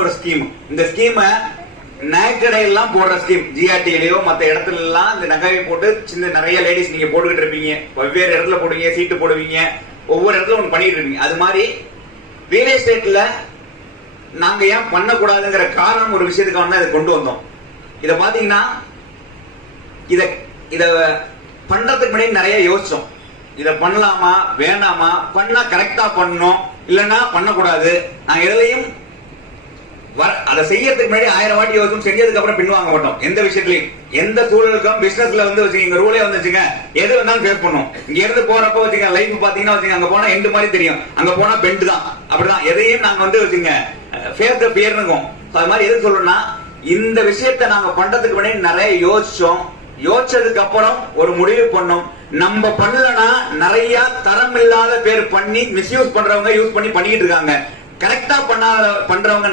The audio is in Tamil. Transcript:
ஒரு ஸ்கீம். இந்த ஸ்கீம் நகைக்கடையெல்லாம் போடுற ஸ்கீம். ஜிஆர்டிலயோ மத்த இடத்துல எல்லாம் இந்த நகையை போட்டு சின்ன நிறைய லேடிஸ் நீங்க போட்டுக்கிட்டு இருப்பீங்க. வெவ்வேறு இடத்துல போடுவீங்க, சீட்டு போடுவீங்க, ஒவ்வொரு இடத்துல ஒன்று பண்ணிட்டு இருப்பீங்க. அது மாதிரி ரியல் எஸ்டேட்ல நாங்க ஏன் பண்ணக்கூடாதுங்கிற காரணம் ஒரு விஷயத்துக்காக தான் இதை கொண்டு வந்தோம். இத பாத்தீங்கன்னா இத இத பண்றதுக்கு முன்னாடி நிறைய யோசிச்சோம். இத பண்ணலாமா வேணாமா, பண்ணா கரெக்டா பண்ணணும் இல்லன்னா பண்ணக்கூடாது. நாங்க எதுலையும் அதை செய்யறதுக்கு முன்னாடி 1000 வாட்டி யோசிச்சோம். செஞ்சதுக்கு அப்புறம் பின்வாங்க மாட்டோம். எந்த விஷயத்திலையும் எந்த சூழலுக்கும் பிசினஸ்ல வந்து வச்சுங்க, ரூலே வந்து வச்சுங்க, எது வேணாலும் ஃபேஸ் பண்ணும். இங்க இருந்து போறப்ப வச்சுங்க லைஃப் பாத்தீங்கன்னா வச்சுங்க, அங்க போனா எண்டு மாதிரி தெரியும், அங்க போனா பெண்ட் தான். அப்படிதான் எதையும் நாங்க வந்து வச்சுங்க ஃபேஸ் த ஃபியர் இருக்கும். அது மாதிரி எது சொல்லணும்னா இந்த விஷயத்த நாங்க பண்றதுக்கு முன்னாடி நிறைய யோசிச்சோம். யோசிச்சதுக்கு அப்புறம் ஒரு முடிவு பண்ணோம். நம்ம பண்ணலனா நிறைய தரம் இல்லாத பேர் பண்ணி மிஸ்யூஸ் பண்றவங்க யூஸ் பண்ணி பண்ணிட்டு இருக்காங்க. கரெக்டா பண்றவங்க